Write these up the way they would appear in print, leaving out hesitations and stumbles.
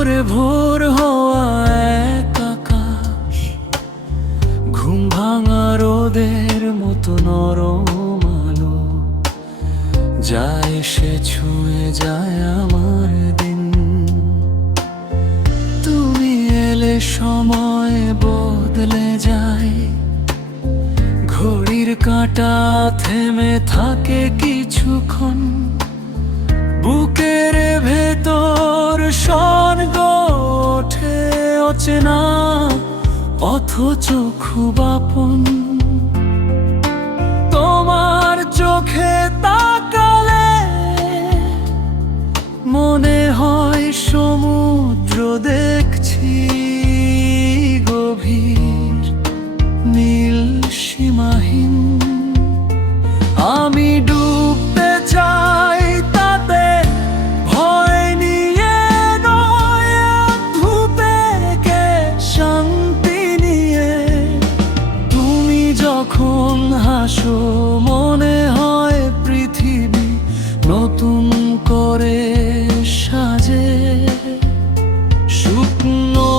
ভোরে ভোর হওয়া এক আকাশ, ঘুম ভাঙা রোদের মতো নরম আলো, যা এসে ছুঁয়ে যায় আমার দিন। তুমি এলে সময় বদলে যায়, ঘড়ির কাঁটা থেমে থাকে কিছুক্ষণ, বুকের ভেতর স্বর্গ ওঠে অচেনা অথচ খুব আপন। তোমার চোখে তাকালে মনে হয় সমুদ্র দেখছি, গভীর নীল সীমাহীন। আমি ডুবতে চাই তাতে, ভয় নিয়ে নয়, ধূপেকে শান্তি নিয়ে। তুমি যখন হাসো মনে হয় পৃথিবী নতুন করে সাজে, শুকনো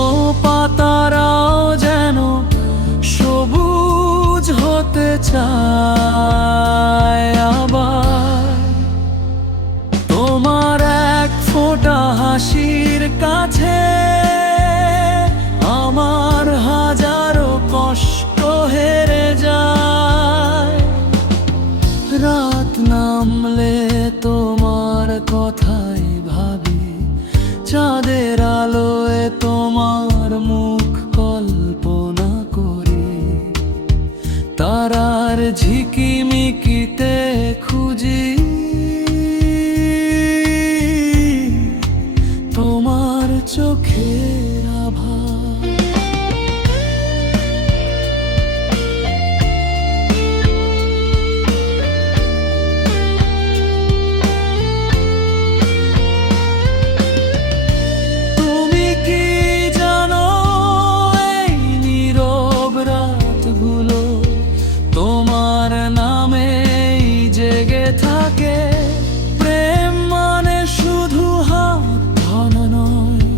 পাতারাও যেন সবুজ হতে চায় আবার। তোমার এক ফোঁটা হাসির কাছে আমার হাজারো কষ্ট হেরে যায়। রাত নামলে তোমার কথাই ভাবি, চাঁদের আলোয় তোমার মুখ কল্পনা করি, তারার ঝিকিমিকিতে খুঁজি তোমার চোখের আভাস। তুমি কি জানো এই নীরব রাতগুলো তোমার নামেই জেগে থাকে? প্রেম মানে শুধু হাত ধরা নয়,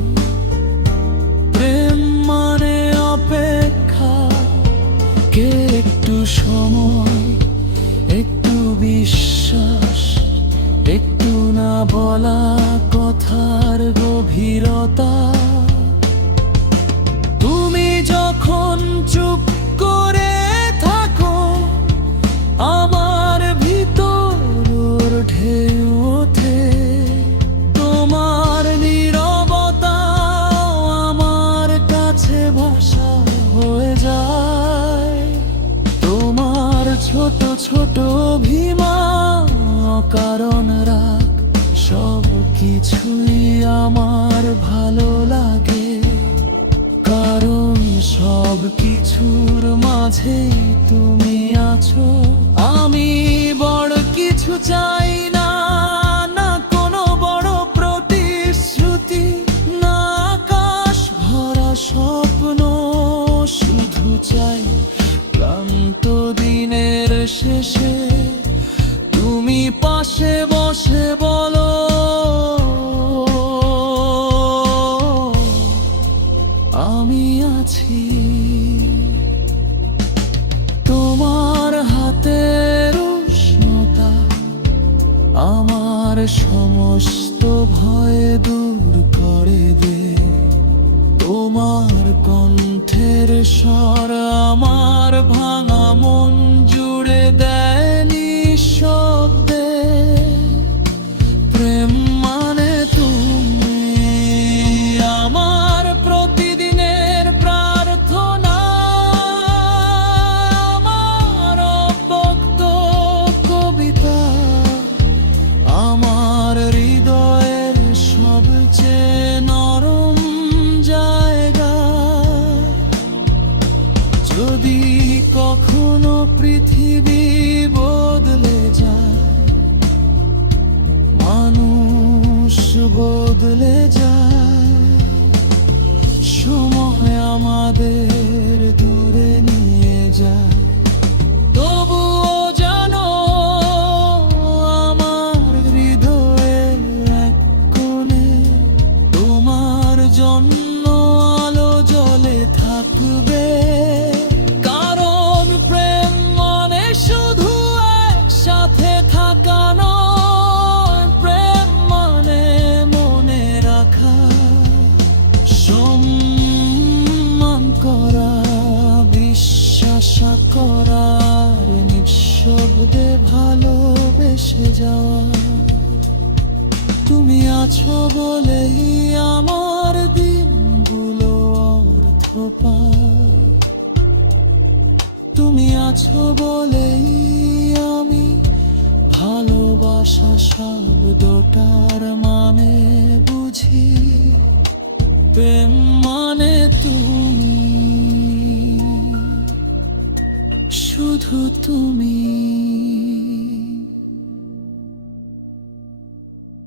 প্রেম মানে অপেক্ষা, কে একটু সময়, একটু বিশ্বাস, একটু না বলা কথার গভীরতা। তুমি যখন চুপ করে থাকো আমার ভিতর ঢেউ ওঠে, তোমার নীরবতা আমার কাছে ভাষা হয়ে যায়। তোমার ছোট ছোট অভিমান, অকারণ রাগ, সব কিছুই আমার ভালো লাগে, কারণ সব কিছুর মাঝেই তুমি আছো। আমি বড় কিছু চাই না, না কোনো বড় প্রতিশ্রুতি, না আকাশ ভরা স্বপ্ন, শুধু চাই ক্লান্ত দিনের শেষে তুমি পাশে বসে বলো আমি আছি। তোমার হাতের উষ্ণতা আমার সমস্ত ভয় দূর করে দে, তোমার কণ্ঠের স্বর আমার ভাঙা মন জুড়ে দেয় নিঃশব্দে। প্রেম মানে তুমি আমার প্রতিদিনের প্রার্থনা, আমার অব্যক্ত কবিতা, আমার হৃদয়ের সবচেয়ে নরম জায়গা। যদি কখনো পৃথিবী বদলে যায়, মানুষ বদলে যায়, সময় আমাদের দূরে নিয়ে যায়, তবুও জানো আমার হৃদয়ের এক কোণে তোমার মুছে যাওয়া। তুমি আছো বলেই আমার দিনগুলো অর্থ পায়। তুমি আছো বলেই আমি ভালোবাসা শব্দটার মানে বুঝি। প্রেম মানে তুমি, শুধু তুমি।